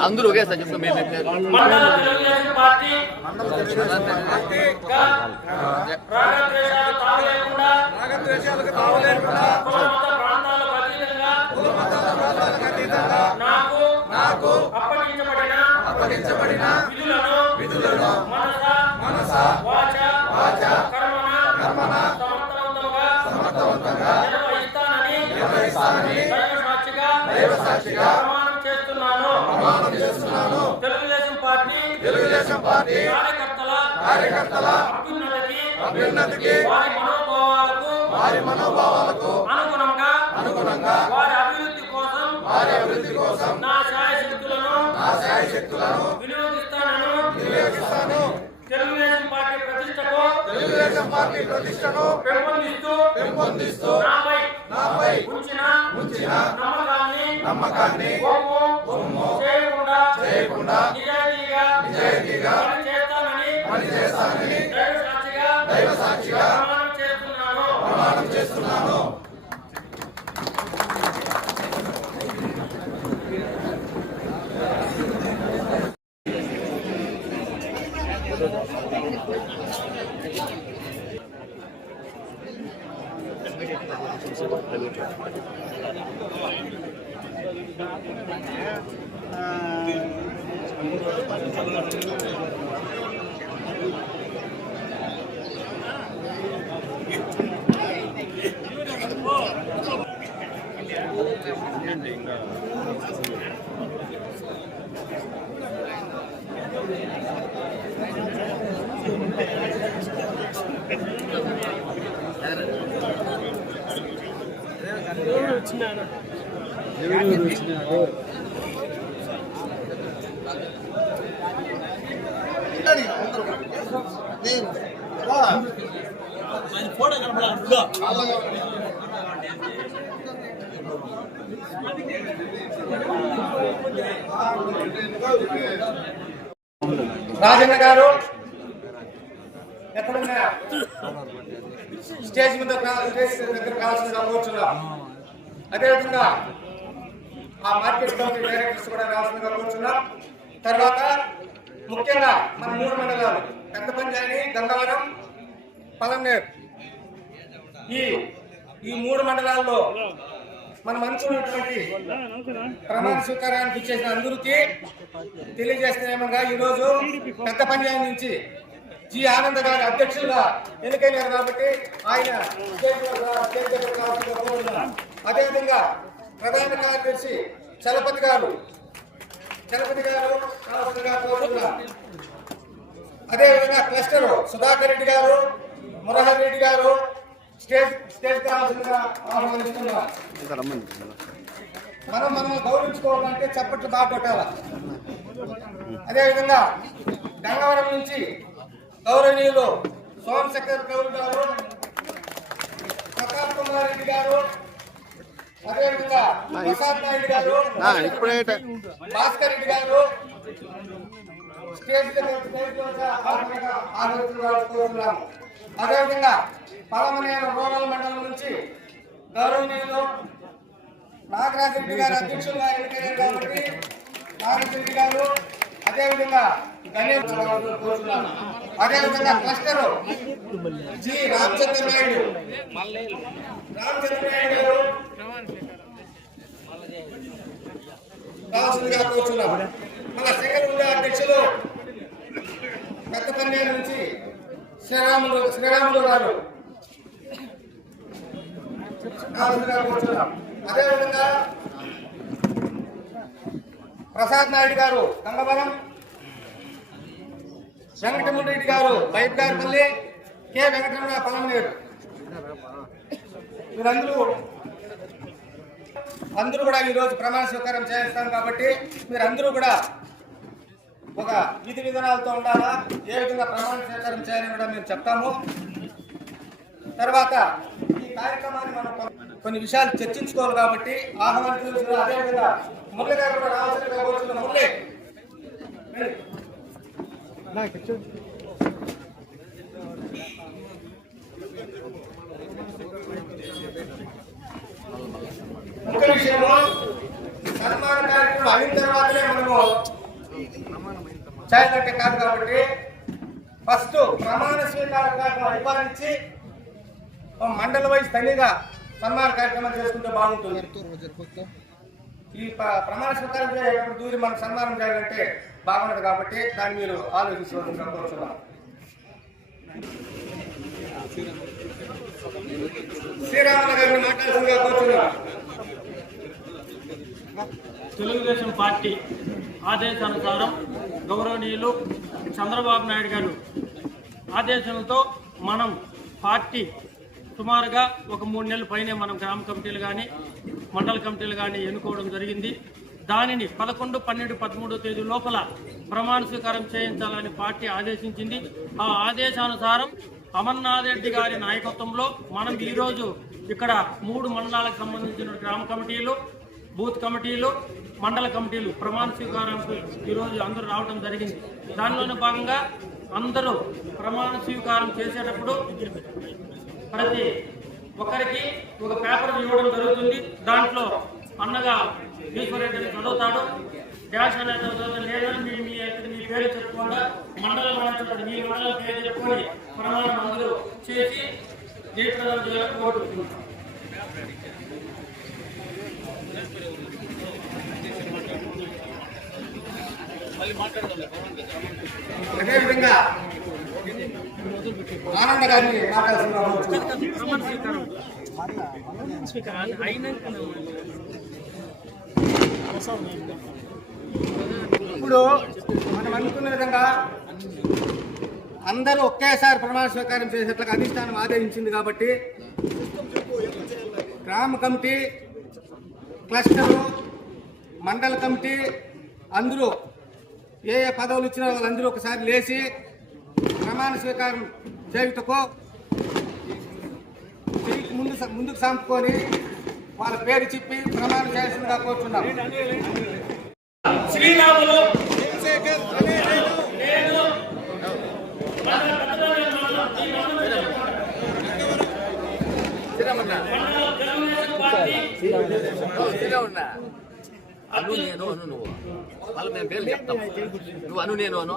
అందరూ ఒకేసారి చెప్తాం మేము పార్టీ నాకు అప్పగించబడిన విధులను మనస వాచ కర్మణ సమర్థవంతంగా నిర్వహిస్తానని దైవ సాక్షిగా ప్రమాణం చేస్తున్నాను. తెలుగుదేశం పార్టీ కార్యకర్తల అభ్యున్నతికి వారి మనోభావాలకు అనుగుణంగా వారి అభివృద్ధి కోసం నా శాయశక్తులను వినియోగిస్తానని. తెలుగుదేశం పార్టీ ప్రతిష్టకు పెంపొందిస్తూ నాపై ఉంచిన నమ్మకాన్ని వమ్ము చేయకుండా నిజాయితీగా పనిచేస్తానని దైవ 했는데인가 ఎవరు వచ్చినారు రాజన్న గారు ఎక్కడున్నా స్టేజ్ మీద స్టేజ్ దగ్గర కావాల్సిందిగా కూర్చున్నాం. అదేవిధంగా ఆ మార్కెట్ కమిటీ డైరెక్టర్స్ కూడా రావాల్సిందిగా కూర్చున్నాం. తర్వాత ముఖ్యంగా మన మూడు మండలాలు పెద్ద పంచాయతీ గంగవరం పలన్నేర్ ఈ ఈ మూడు మండలాల్లో మన మంచున్నటువంటి ప్రమాణ స్వీకారానికి ఇచ్చేసిన అందరికీ తెలియజేస్తున్నామనగా ఈరోజు పెద్ద పంచాయతీ నుంచి జి ఆనంద్ గారి అధ్యక్షులుగా ఎన్నికైనారు కాబట్టి ఆయన. అదేవిధంగా ప్రధాన కార్యదర్శి చలపతి గారు చలపతి గారు అదేవిధంగా క్లస్టర్ సుధాకర్ రెడ్డి గారు మురహర్ రెడ్డి గారు కావాల్సిందిగా ఆహ్వానిస్తున్నారు మనం మనం గౌరవించుకోవాలంటే చప్పట్లు బాగా కొట్టాల? అదేవిధంగా గంగవరం నుంచి గౌరవనీయులు సోమశేఖర్ గౌడ్ గారు ప్రతాప్ కుమార్ రెడ్డి గారు అదేవిధంగా ప్రసాద్ నాయుడు గారు భాస్కర్ రెడ్డి గారు స్టేజ్ దగ్గర అదేవిధంగా పలమనేరు రూరల్ మండలం నుంచి గౌరవనీయులు నాగరాజరెడ్డి గారు అధ్యక్షులుగా ఎన్నికయ్యారు కాబట్టి నాగరాజ్ గారు అదేవిధంగా కోరుతున్నాను అదేవిధంగా క్లస్టర్ జి. రామచంద్ర నాయుడు. రామచంద్ర నాయుడు గారు కావాల్సిందిగా కోరుతున్నాము మన శ్రీకాకుళం అధ్యక్షులు పెద్దపల్లి నుంచి శ్రీరాములు శ్రీరాములు గారు అదేవిధంగా ప్రసాద్ నాయుడు గారు గంగవరం. వెంకటముడి రెడ్డి గారు బైట్గారిపల్లి కె. వెంకటరమణ పలమనేరు. మీరందరూ అందరూ కూడా ఈరోజు ప్రమాణ స్వీకారం చేస్తాం కాబట్టి మీరందరూ కూడా ఒక విధి విధానాలతో ఉండాలా? ఏ విధంగా ప్రమాణ స్వీకారం చేయాలని కూడా మేము చెప్తాము. తర్వాత ఈ కార్యక్రమాన్ని మనం కొన్ని విషయాలు చర్చించుకోవాలి కాబట్టి ఆహ్వానించిన అదేవిధంగా మురళి గారు కూడా కోరుతున్న మురళి. ముఖ్య విషయము సన్మాన కార్యక్రమం అయిన తర్వాతనే మనము చైల్డ్ అంటే కాదు కాబట్టి ఫస్ట్ ప్రమాణ స్వీకార కార్యక్రమం అభిమానించి మండల వైజ్ తల్లిగా సన్మాన కార్యక్రమం చేసుకుంటే బాగుంటుంది. ఈ ప్రమాణ స్వీకారం చేసేటప్పుడు దూరి మనం సన్మానం చేయాలంటే బాగుండదు కాబట్టి దాన్ని మీరు ఆలోచించవలసిందిగా కోరుతున్నాం శ్రీరాములు గారిని మాట్లాడాల్సిందిగా కోరుతున్నాం తెలుగుదేశం పార్టీ ఆదేశానుసారం గౌరవనీయులు చంద్రబాబు నాయుడు గారు ఆదేశాలతో మనం పార్టీ సుమారుగా ఒక మూడు నెలల పైనే మనం గ్రామ కమిటీలు కానీ మండల కమిటీలు కానీ ఎన్నుకోవడం జరిగింది. దానిని పదకొండు పన్నెండు పదమూడో తేదీ లోపల ప్రమాణ స్వీకారం చేయించాలని పార్టీ ఆదేశించింది. ఆ ఆదేశానుసారం అమర్నాథ్ రెడ్డి గారి నాయకత్వంలో మనం ఈరోజు ఇక్కడ మూడు మండలాలకు సంబంధించిన గ్రామ కమిటీలు బూత్ కమిటీలు మండల కమిటీలు ప్రమాణ స్వీకారానికి ఈరోజు అందరూ రావడం జరిగింది. దానిలోనే భాగంగా అందరూ ప్రమాణ స్వీకారం చేసేటప్పుడు ప్రతి ఒక్కరికి ఒక పేపర్ ఇవ్వడం జరుగుతుంది. దాంట్లో అన్నగా ఈశ్వరెడ్డి చదువుతాడు. డాష్ అనేది లేదని మీ మీ మీ పేరు చెప్పుకోండి మండలం అనేది మీ మండలం పేరు చెప్పుకొని ప్రమాణం అందరూ చేసి దీక్ష కోరుకుంటున్నాం అదేవిధంగా ఆనంద గారిని మాట్లాడాల్సిందిగా ఇప్పుడు మనం అనుకున్న విధంగా అందరూ ఒకేసారి ప్రమాణ స్వీకారం చేసేట్లకు అధిష్టానం ఆదేశించింది కాబట్టి గ్రామ కమిటీ క్లస్టరు మండల కమిటీ అందరూ ఏ ఏ పదవులు ఇచ్చినా వాళ్ళందరూ ఒకసారి లేచి ప్రమాణ స్వీకారం చేయుటకు ముందు ముందుకు సాంపుకొని వాళ్ళ పేరు చెప్పి ప్రమాణం చేయాల్సిందిగా కోరుతున్నాం శ్రీరాములు. శ్రీరామన్న శ్రీరామన్న అను నేను అను నువ్వు. వాళ్ళు మేము పేర్లు చెప్తాం. నువ్వు అను నేను అను.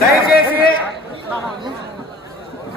దయచేసి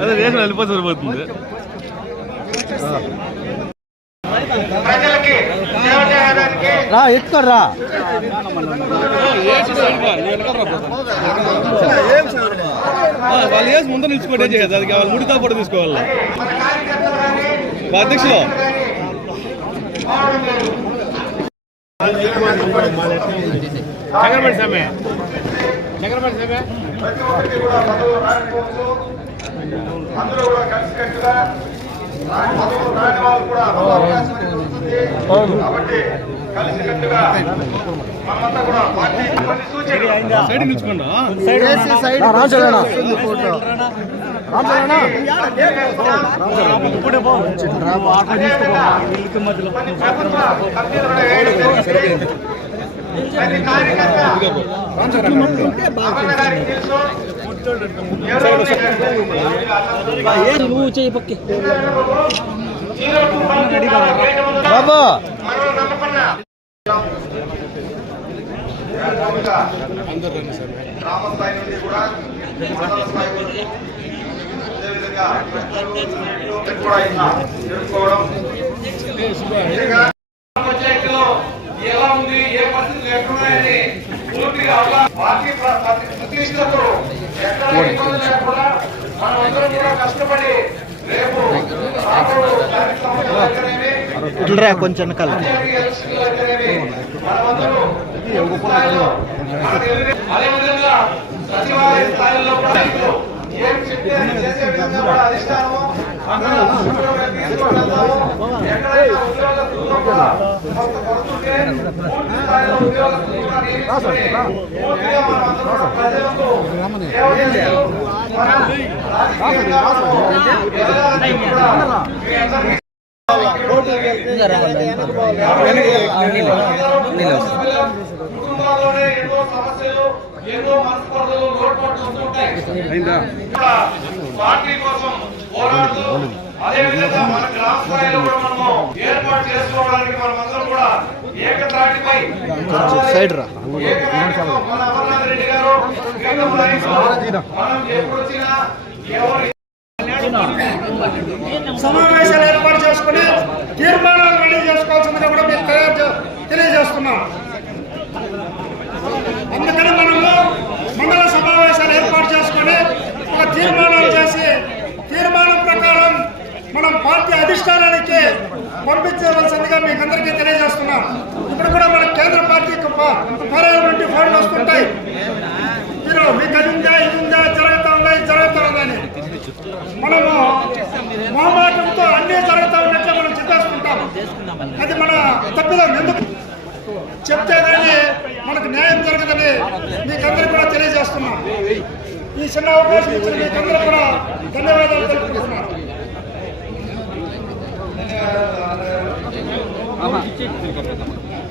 అదే రేషన్ వెళ్ళిపోతే సరిపోతుంది రా? ఎత్తుకోరా వాళ్ళు వేసి ముందు నిలుచుకోటే చేయదు అది వాళ్ళు ముడితో పొడి తీసుకోవాలి అధ్యక్షులు చంద్రబాబు సమ్మె చంద్రబాబు సమ్మె ప్రతి ఒక్కరికి కూడా పదవులు రాకపోవచ్చు అందరూ కూడా కలిసికట్టుగా రాని. పదవులు రాని వాళ్ళు కూడా పదవులు అవకాశం అనేది ఉంటుంది. కాబట్టి కలిసికట్టుగా మనమంతా కూడా పార్టీ కొన్ని సూచనలు సైడ్ నిలుచుకోండి కొన్ని ప్రభుత్వ నువ్వు చేయి పక్కి బాబా గ్రామ స్థాయి నుండి కూడా మండల స్థాయి వరకు అదేవిధంగా క్లస్టర్లు కూడా ఇలా జరుపుకోవడం ముఖ్యంగా పంచాయతీలో ఎలా ఉంది ఏ పరిస్థితులు ఎక్కడున్నాయని పూర్తిగా పార్టీ ఎక్కడ ఇబ్బంది లేకుండా కూడా కష్టపడి రేపు కొంచెం వెనకాల. అదేవిధంగా సచివాలయ స్థాయిలో కూడా ఏం చెప్తే చేసే విధంగా కూడా అధిష్టానము ఎక్కడైనా కూడా కొంత కొడుతుంటే పూర్తి స్థాయిలో పూర్తిగా ప్రజలకు సేవ మనం ఎదగాలని కూడా మీ అందరికీ కుటుంబాల్లోనే ఎన్నో సమస్యలు ఎన్నో మనస్పర్ధలు లోటుపాట్లు వస్తుంటాయి కూడా పార్టీ కోసం పోరాడుతూ అదేవిధంగా మన గ్రామ స్థాయిలో కూడా మనము ఏర్పాటు చేసుకోవడానికి మనమందరం కూడా ఏకత్రాటిపై సైడ్ రా. ఏకతాటితో మన అమర్నాథ్ రెడ్డి గారు క్రితం లైన్లో మనం ఎప్పుడు వచ్చినా ఎవరు సమావేశాలు ఏర్పాటు చేసుకుని తీర్మానాలు రెడీ చేసుకోవాల్సిందిగా కూడా మీరు తయారు చే- తెలియజేస్తున్నాం అందుకని మనము మండల సమావేశాలు ఏర్పాటు చేసుకుని ఒక తీర్మానాలు చేసి తీర్మానం ప్రకారం మనం పార్టీ అధిష్టానానికి పంపించవలసిందిగా మీకు అందరికీ తెలియజేస్తున్నాం ఇప్పుడు కూడా మన కేంద్ర పార్టీకి ప- నుండి ఫోన్లు వస్తుంటాయి. మీరు మీకు అది ఉందా ఇది ఉందా జరుగుతా ఉందా ఇది జరుగుతా ఉందని మనము మొహమాటంతో అన్నీ జరుగుతూ ఉన్నట్లు మనం చెప్పేసుకుంటాం అది మన తప్పిదం. ఎందుకు? చెప్తే కానీ మనకు న్యాయం జరగదని మీకందరికీ కూడా తెలియజేస్తున్నాం. ఈ చిన్న అవకాశం ఇచ్చిన మీకందరూ కూడా ధన్యవాదాలు తెలుపుకుంటున్నాను.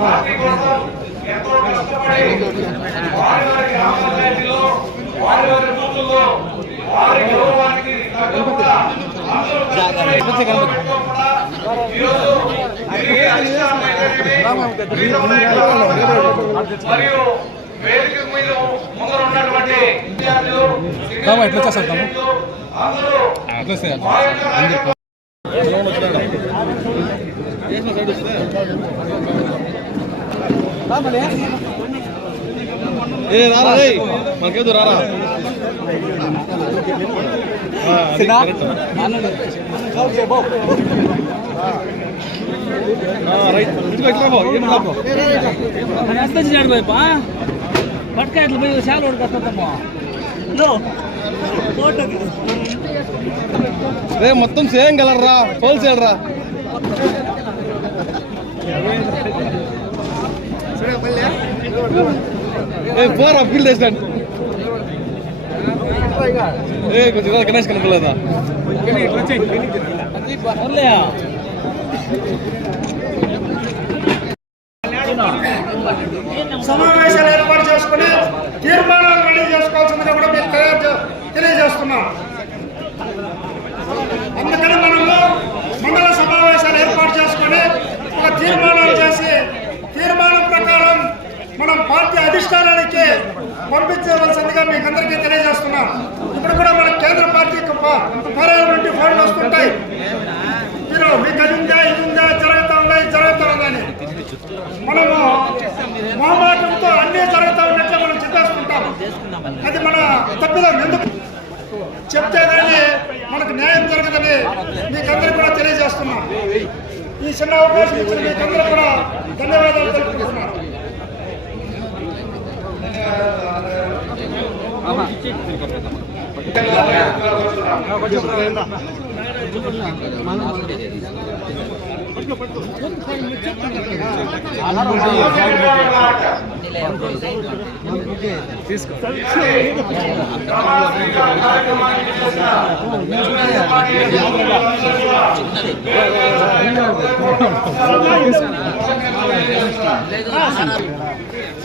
పార్టీ కోసం ఎంతో కష్టపడి వారి వారి గ్రామ పంచాయతీలో వారి వారి బూతుల్లో వారి గౌరవానికి తగ్గకుండా అందరూ మరియు వేదిక మీద ముందర ఉన్నటువంటి విద్యార్థులు అందరూ మా యొక్క ఏ రారా రే మనకేదో రారా? రైట్. ఇదిగో ఇట్లా పో, ఇట్లా పో. పట్టుక ఇట్లా పోయి చాలా ఉడకొస్తుందమ్మా రే మొత్తం సేమ్ కలర్ రా హోల్సేల్ రా ఏ పోరా ఫీల్ చేసినట్టు ఏ కొంచెం రా, గణేష్ కనుకోలేదా సమావేశాలు ఏర్పాటు చేసుకుని తీర్మానాలు రెడీ చేసుకోవాల్సిందిగా కూడా మీరు తయారు చే- తెలియజేస్తున్నాం అందుకని మనము మండల సమావేశాలు ఏర్పాటు చేసుకుని ఒక తీర్మానాలు చేసి తీర్మానం ప్రకారం మనం పార్టీ అధిష్టానానికి పంపించవలసిందిగా మీకు అందరికీ తెలియజేస్తున్నాం. ఇప్పుడు కూడా మన కేంద్ర పార్టీ పార్లమెంట్ ఫోన్లు వస్తుంటాయి. మీరు మీకు అది ఉందా ఇది ఉందా జరుగుతా ఉందా ఇది జరుగుతా ఉందని మనము మొహమాటంతో అన్ని జరుగుతా ఉన్నట్లే మనం చెప్పేసుకుంటాం అది మన తప్పిదం. ఎందుకు? చెప్తే కానీ మనకు న్యాయం జరగదని మీకందరూ కూడా తెలియజేస్తున్నాం. ఈ చిన్న అవకాశం ఇచ్చిన మీకందరూ కూడా ధన్యవాదాలు తెలుపుకుంటున్నాను. తీసుకో రెండు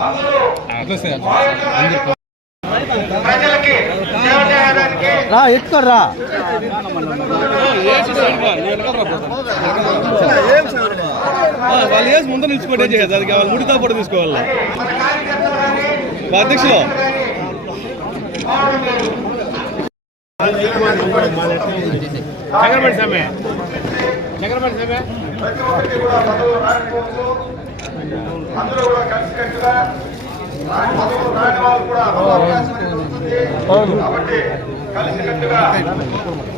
అందరూ మా యొక్క ప్రజలకి సేవ చేయడానికి రా ఎత్తుకోరా వాళ్ళు వేసి ముందు నిలిచిపోతే చేయదు. అది వాళ్ళు ముడితో పాటు తీసుకోవాలి? అధ్యక్షులు. ప్రతి ఒక్కరికి కూడా పదవులు అందులో కూడా కలిసికట్టుగా పదవులు రాని వాళ్ళు కూడా అవకాశం కాబట్టి కలిసికట్టుగా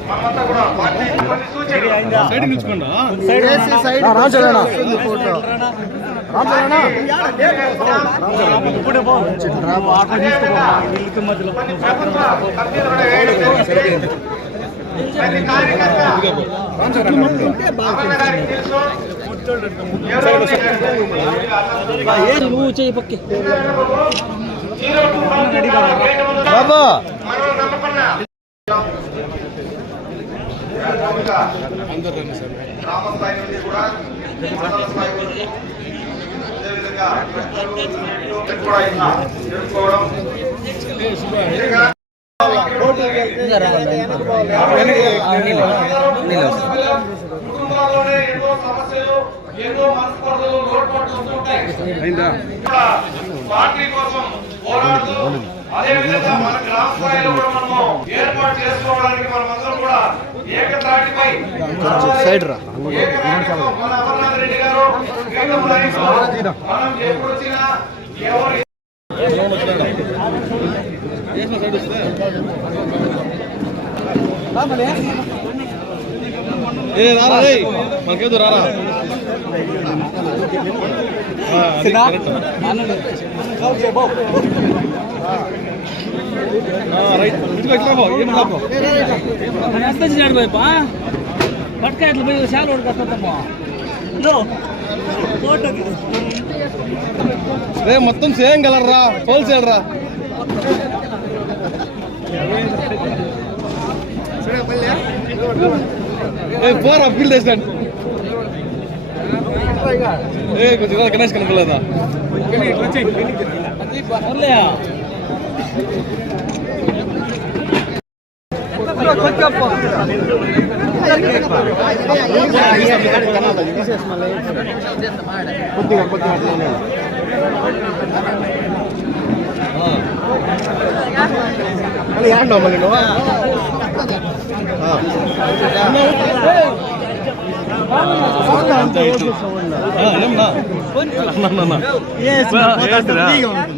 మనమంతా కూడా పార్టీ కొన్ని సూచనలు కార్యకర్త నువ్వు చేయి పక్కి బాబా. గ్రామ స్థాయి నుండి కూడా మండల స్థాయి వరకు అదేవిధంగా కూడా ఇలా జరుపుకోవడం కుటుంబాల్లోనే ఎన్నో సమస్యలు ఎన్నో మనస్పర్ధలు లోటుపాట్లు వస్తుంటాయి పార్టీ కోసం పోరాడుతూ అదేవిధంగా మన గ్రామ స్థాయిలో కూడా మనము ఏర్పాటు చేసుకోవడానికి మనమందరం కూడా ఏకతాటిపై సైడ్ రా మన అమర్నాథ్ రెడ్డి గారు మనం ఎప్పుడు వచ్చినా ఎవరు ఏ రారా రే మనకేదో రారా? రైట్. ఇదిగో ఇట్లా పో, ఏం లాభం? పట్టుక ఇట్లా పోయి చాలా ఉడకొస్తుందమ్మా రే మొత్తం సేమ్ కలర్ రా హోల్సేల్ రా ఏ పోరా బిల్ చేసినాడు ఏ కొంచెం గణేష్ కనుకోలేదా మళ్ళీ ఏంటో మళ్ళీ నువ్వు ఏమన్నా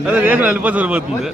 అదే రేషన్ వెళ్ళిపోతే సరిపోతుంది